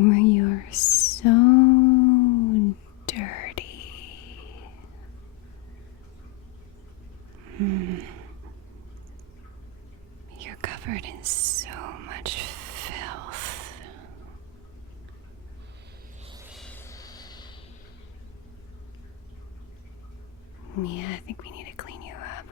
where you're so dirty. You're covered in so much filth. Yeah, I think we need to clean you up.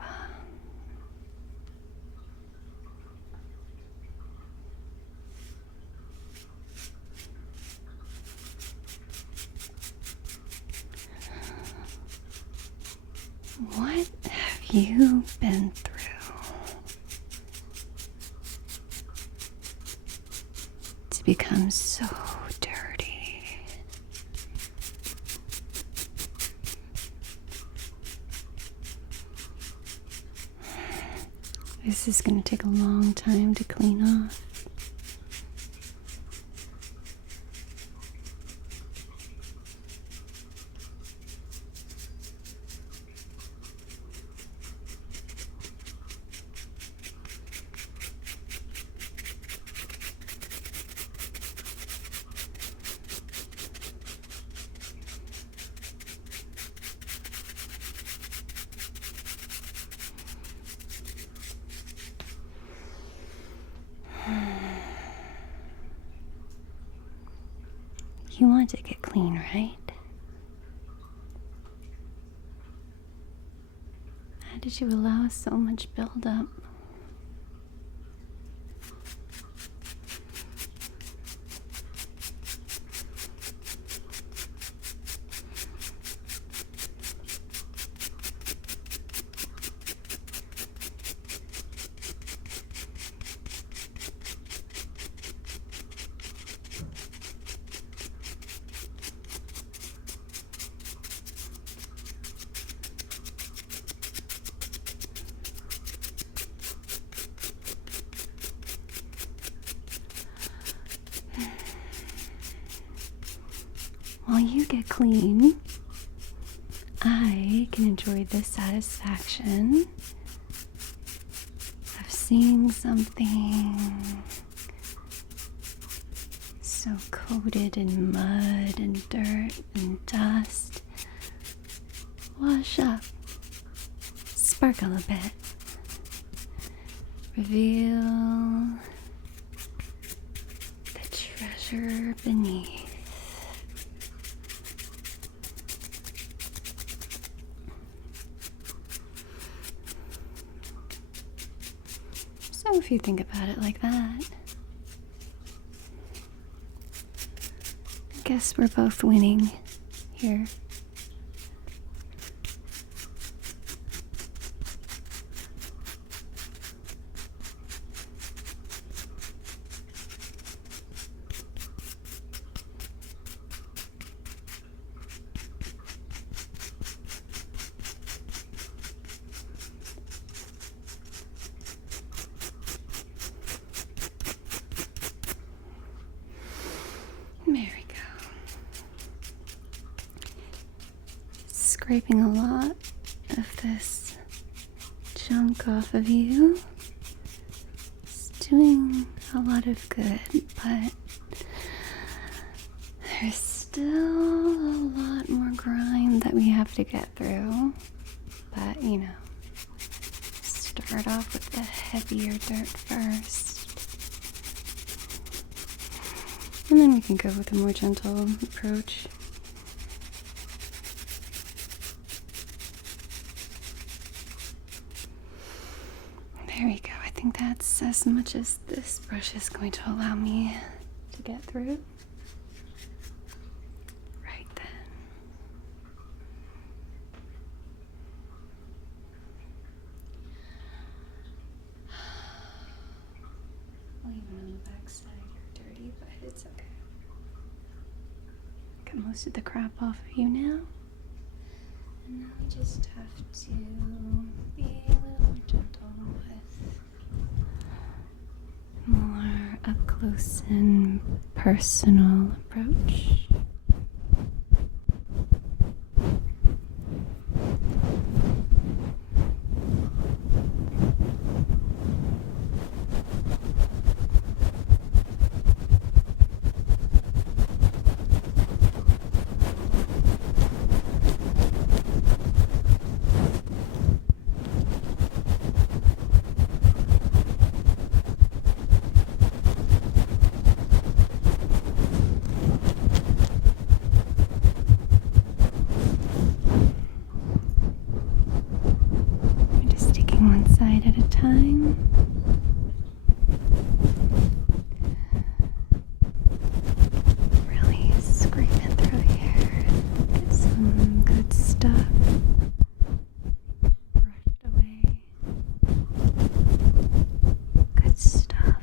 What have you been through to become so dirty? This is going to take a long time to clean off. You want to get clean, right? How did you allow so much buildup? While you get clean, I can enjoy the satisfaction of seeing something so coated in mud and dirt and dust wash up, sparkle a bit, reveal the treasure beneath. So if you think about it like that, I guess we're both winning here. There we go. Scraping a lot of this junk off of you. It's doing a lot of good, but there's still a lot more grime that we have to get through. But, you know, start off with the heavier dirt first. And then we can go with a more gentle approach. There we go. I think that's as much as this brush is going to allow me to get through. Right then. Well, even on the back side, you're dirty, but it's okay. Got most of the crap off of you now. And now we just have to be a little more gentle with more up close and personal approach. time. Really scrape it through here. Get some good stuff brushed away. Good stuff.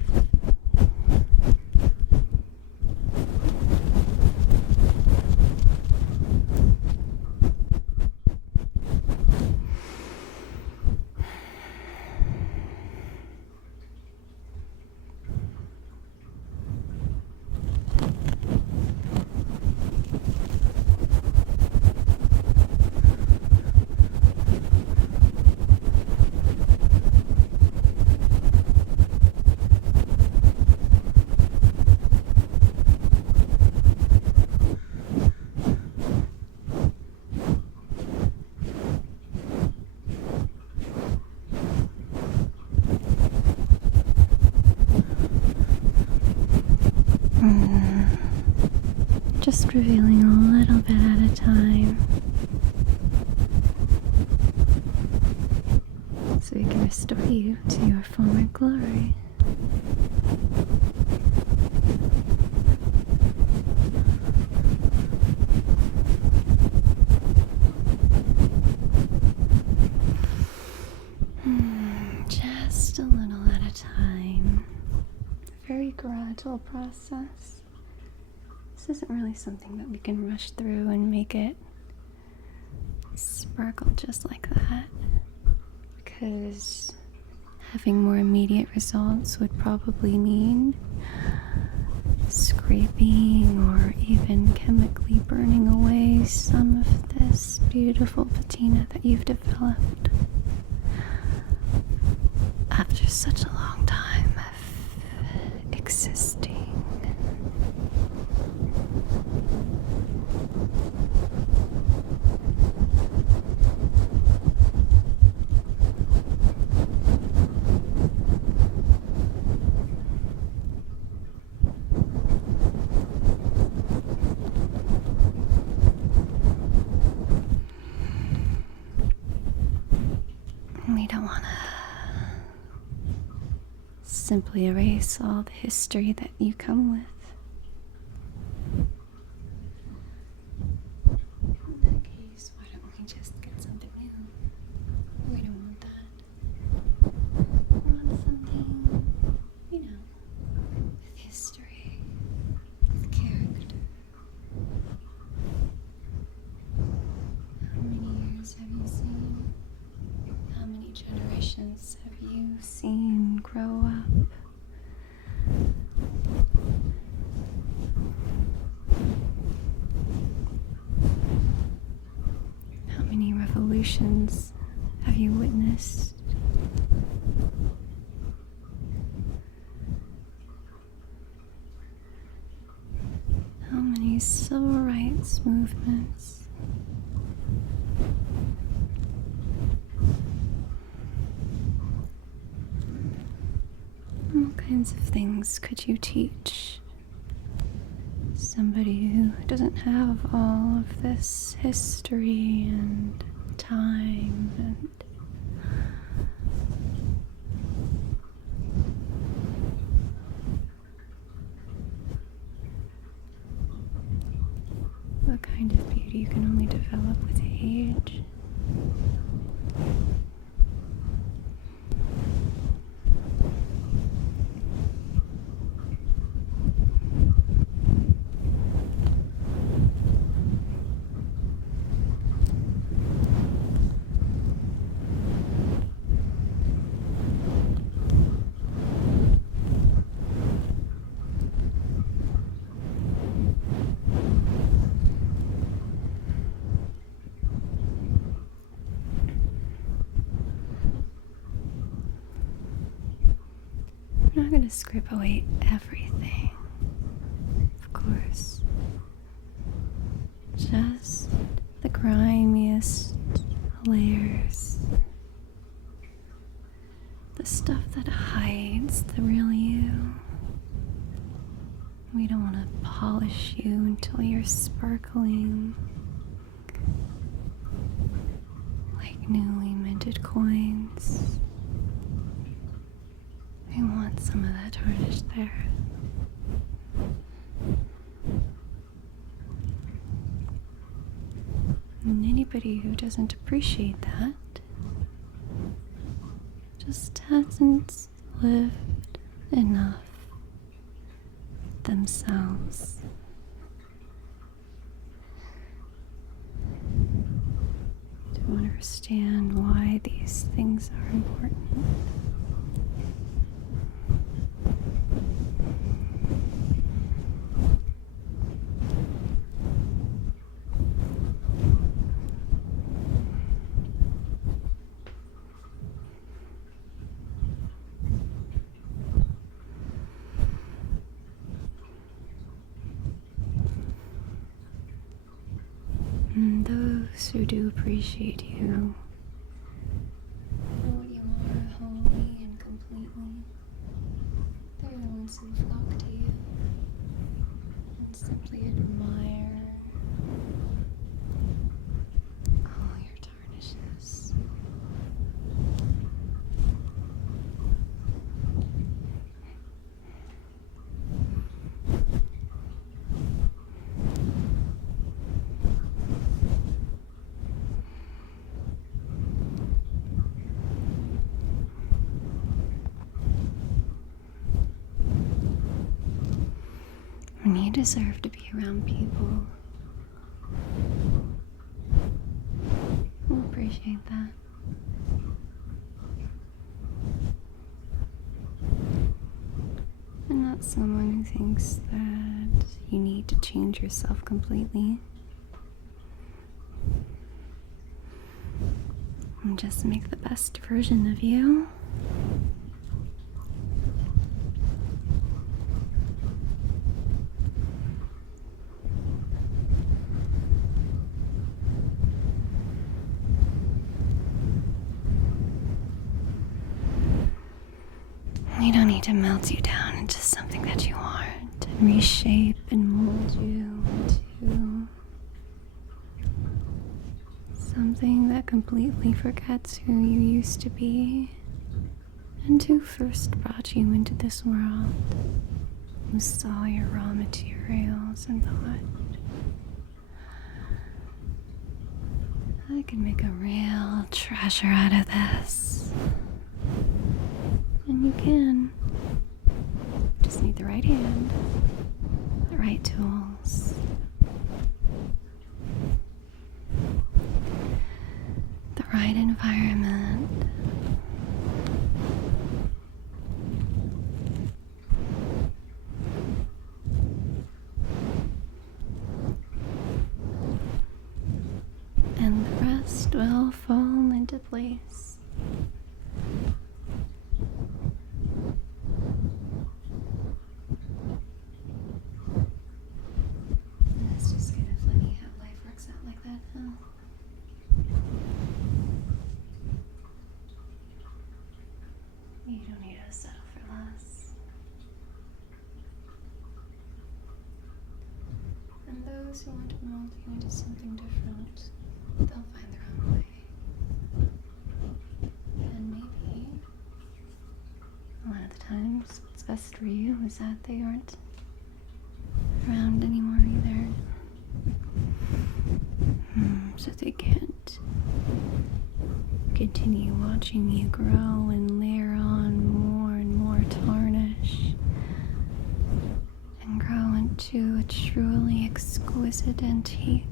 Just revealing a little bit at a time so we can restore you to your former glory. Just a little at a time. A very gradual process. This isn't really something that we can rush through and make it sparkle just like that, because having more immediate results would probably mean scraping or even chemically burning away some of this beautiful patina that you've developed after such a long time of existing. We don't want to simply erase all the history that you come with. In that case, why don't we just get something new? We don't want that. We want something, with history, with character. How many years have you seen? How many generations have you seen grow up? How many revolutions have you witnessed? How many civil rights movements? What kinds of things could you teach somebody who doesn't have all of this history and time and the kind of beauty you can only develop with age? I'm not going to scrape away everything, of course. Just the grimiest layers. The stuff that hides the real you. We don't want to polish you until you're sparkling like newly minted coins. some of that tarnish there. And anybody who doesn't appreciate that just hasn't lived enough themselves. To understand why these things are important. And those who do appreciate you for what you are wholly and completely, they're the ones who flock to you and simply admire all your tarnishes. And you deserve to be around people who appreciate that. And not someone who thinks that you need to change yourself completely. And just make the best version of you. We don't need to melt you down into something that you aren't and reshape and mold you into something that completely forgets who you used to be and who first brought you into this world, who saw your raw materials and thought, I can make a real treasure out of this. And you can. Just need the right hand, the right tools, the right environment, and the rest will fall into place. You don't need to settle for less. And those who want to mold you into something different, they'll find their own way. And maybe one of the times what's best for you is that they aren't around anymore either. So they can't continue watching you grow and layer on more and more tarnish and grow into a truly exquisite antique.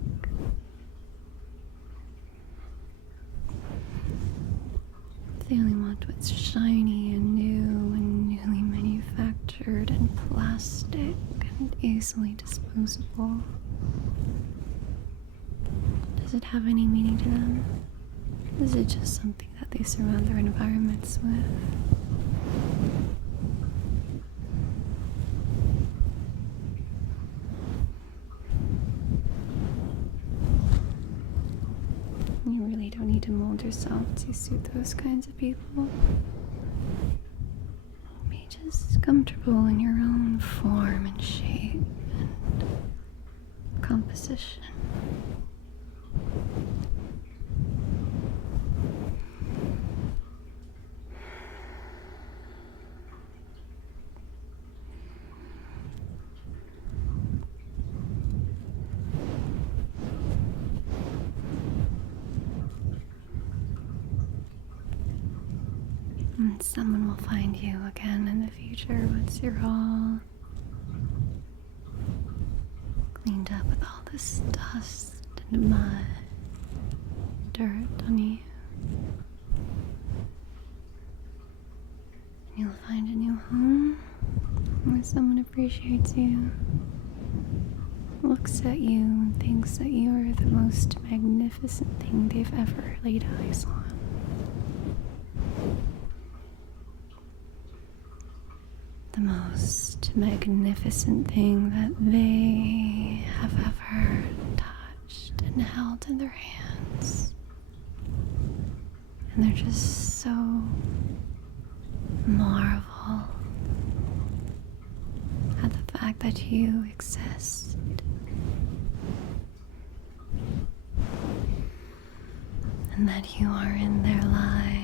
They only want what's shiny and new and newly manufactured and plastic and easily disposable. Does it have any meaning to them? Is it just something that they surround their environments with? You really don't need to mold yourself to suit those kinds of people. Be just comfortable in your own form and shape and composition. And someone will find you again in the future once you're all cleaned up with all this dust and mud, dirt on you. And you'll find a new home where someone appreciates you, looks at you, and thinks that you are the most magnificent thing they've ever laid eyes on. The most magnificent thing that they have ever touched and held in their hands. And they're just so marvel at the fact that you exist. And that you are in their lives.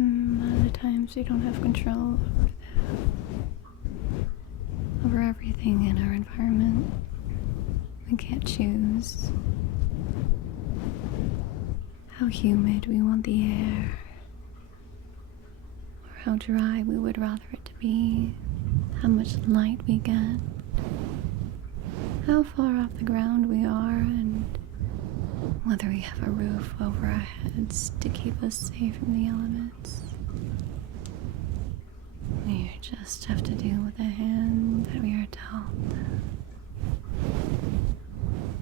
A lot of the times we don't have control over everything in our environment. We can't choose how humid we want the air, or how dry we would rather it to be, how much light we get, how far off the ground we are, and whether we have a roof over our heads to keep us safe from the elements. We just have to deal with the hand that we are dealt.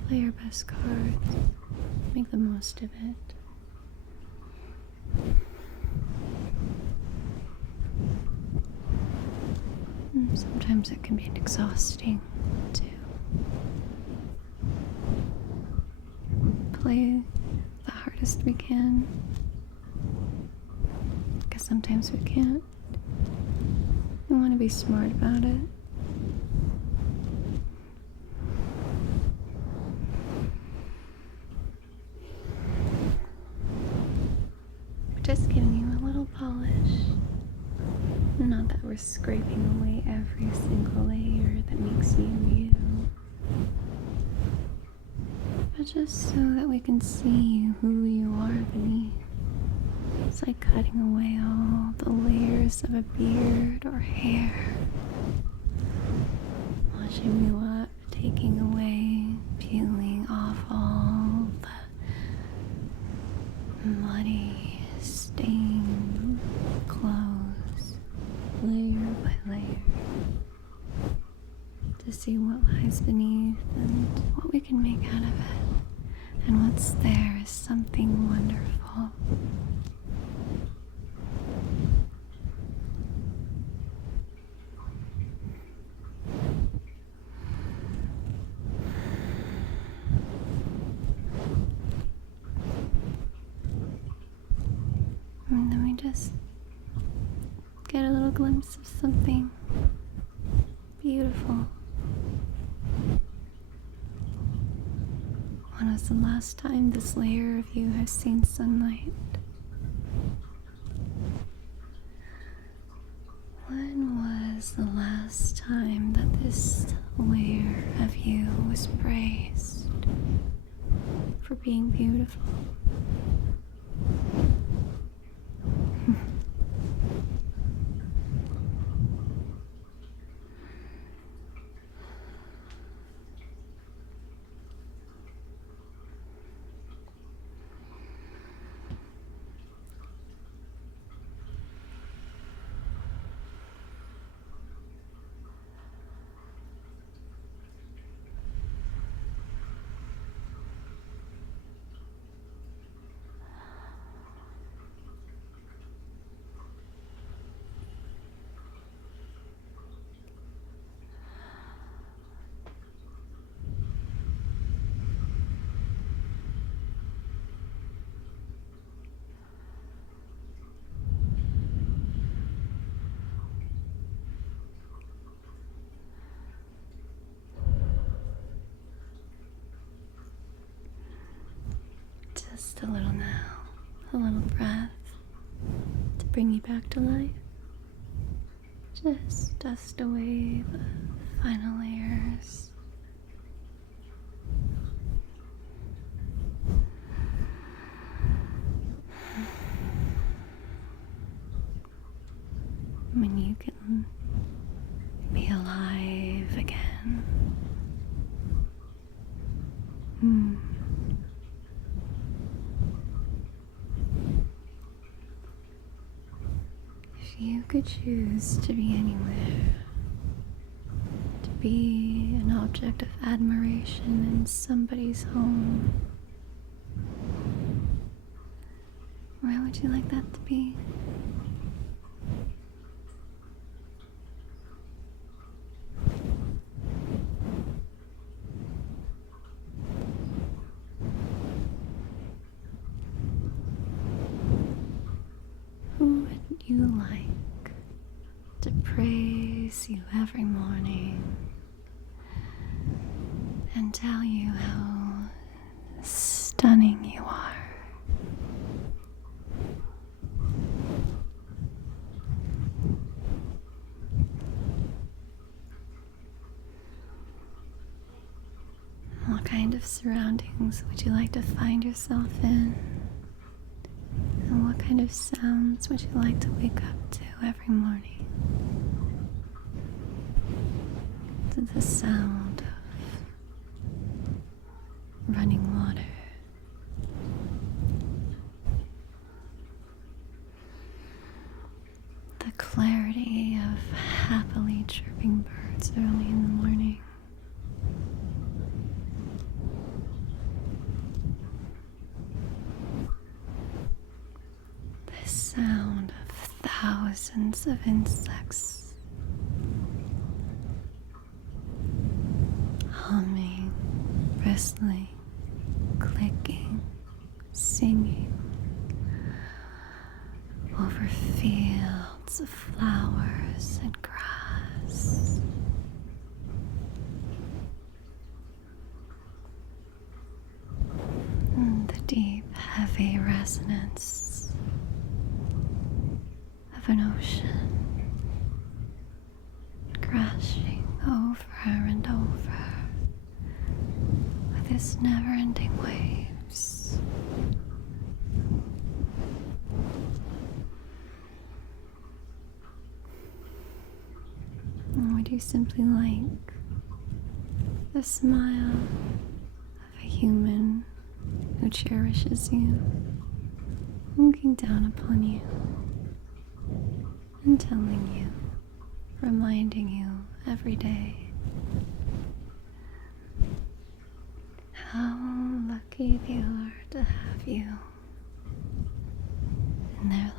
Play your best cards. Make the most of it. And sometimes it can be exhausting to play the hardest we can, because sometimes we can't. We want to be smart about it. We're just giving you a little polish. Not that we're scraping away every single layer that makes you you, but just so that we can see who you are beneath. It's like cutting away all the layers of a beard or hair, washing you up, taking away, peeling off all the muddy, stained clothes, layer by layer, to see what lies beneath and what we can make out of it. And what's there is something wonderful. And then we just get a little glimpse of something beautiful. When was the last time this layer of you has seen sunlight? When was the last time that this layer of you was praised for being beautiful? Just a little now, a little breath to bring you back to life. Just dust away the final layers. When you can be alive again. If you could choose to be anywhere, to be an object of admiration in somebody's home, where would you like that to be? Who would you like to praise you every morning and tell you how stunning you are? What kind of surroundings would you like to find yourself in? And what kind of sounds would you like to wake up to every morning? To the sound of running water. The clarity of happily chirping birds early in the morning. The sound of thousands of insects humming, bristling, clicking, singing over fields of flowers and grass. And the deep, heavy resonance of an ocean crashing over and over with its never-ending waves. Or would you simply like the smile of a human who cherishes you, looking down upon you and telling you, reminding you every day how lucky they are to have you in their life.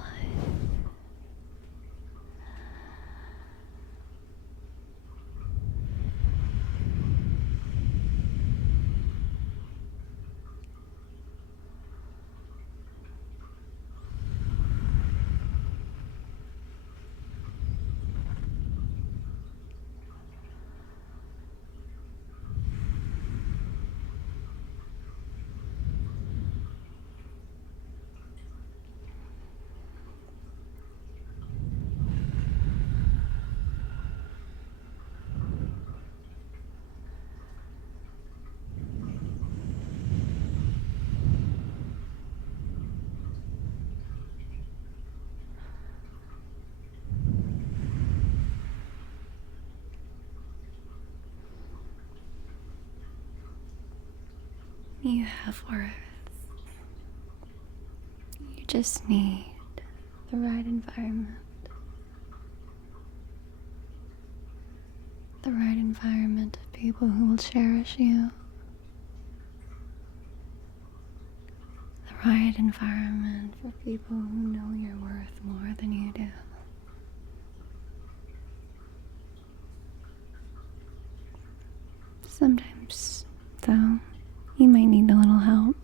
You have worth. You just need the right environment. The right environment of people who will cherish you. The right environment for people who know your worth more than you do. Sometimes, though, you might need a little help.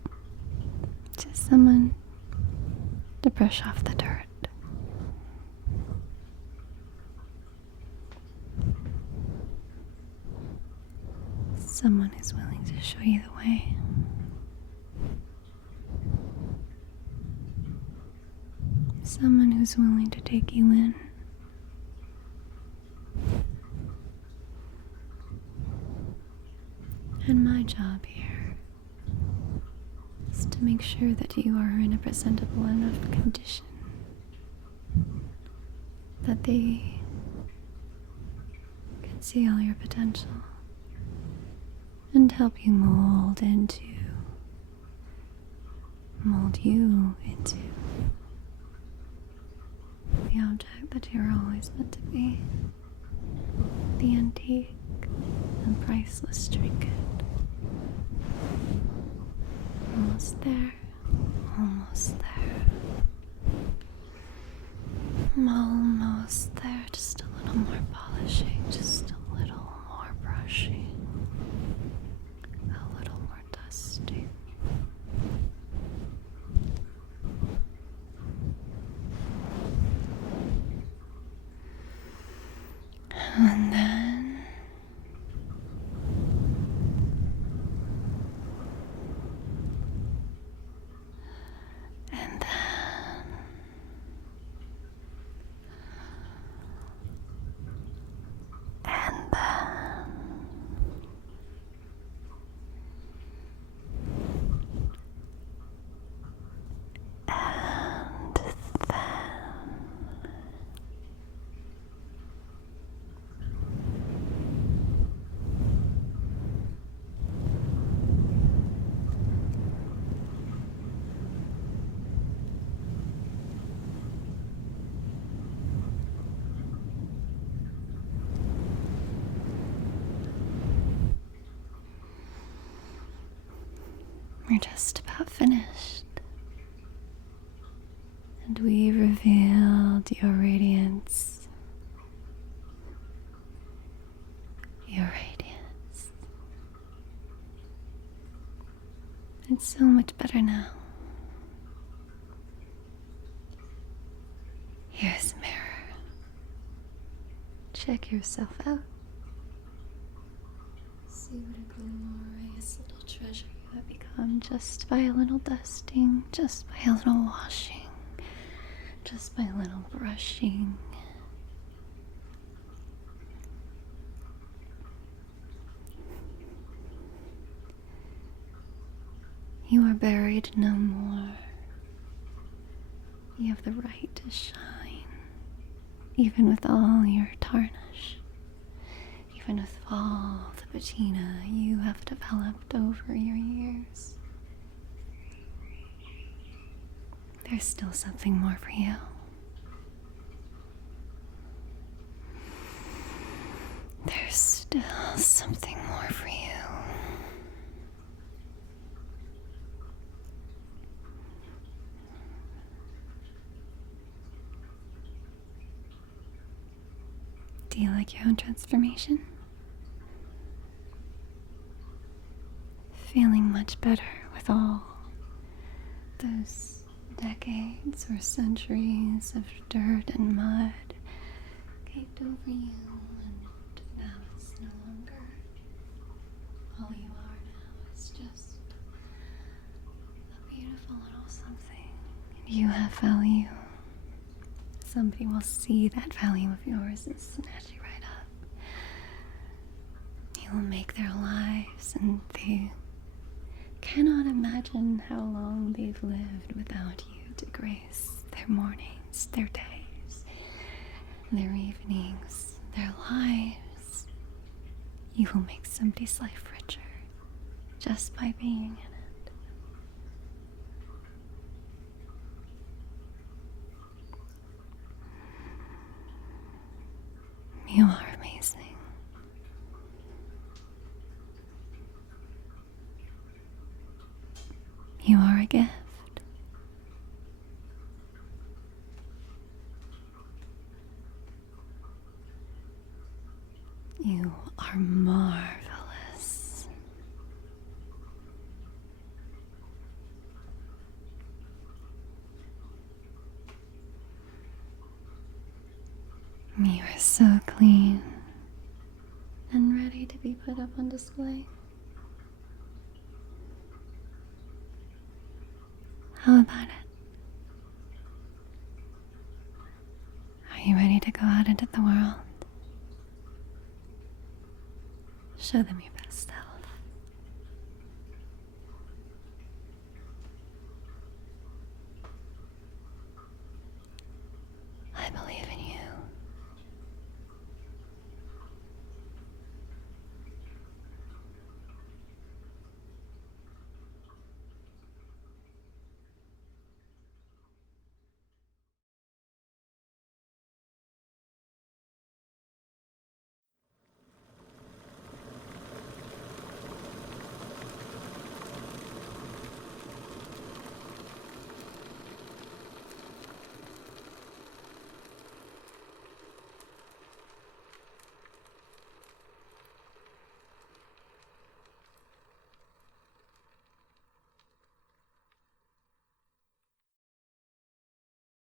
Just someone to brush off the dirt. Someone who's willing to show you the way. Someone who's willing to take you in. And my job here is to make sure that you are in a presentable enough condition that they can see all your potential and help you mold you into the object that you're always meant to be, the antique and priceless trinket. Almost there, almost there. I'm almost there, just a little more polishing, just a little more brushing, a little more dusting. And then and then and then we're just about finished. And we revealed your radiance. Your radiance. It's so much better now. Here's a mirror. Check yourself out. See what a glorious little treasure you have become just by a little dusting, just by a little washing, just by a little brushing. You are buried no more. You have the right to shine, even with all your tarnish, even with all the patina you have developed over your years. There's still something more for you. There's still something more for you. Do you like your own transformation? Feeling much better with all those decades or centuries of dirt and mud caked over you, and now it's no longer. All you are now is just a beautiful little something, and you have value. Somebody will see that value of yours and snatch you right up. You will make their lives, and they cannot imagine how long they've lived without you to grace their mornings, their days, their evenings, their lives. You will make somebody's life richer just by being in it. You are amazing. You are a gift. You are marvelous. You are so clean and ready to be put up on display. How about it? Are you ready to go out into the world? Show them your best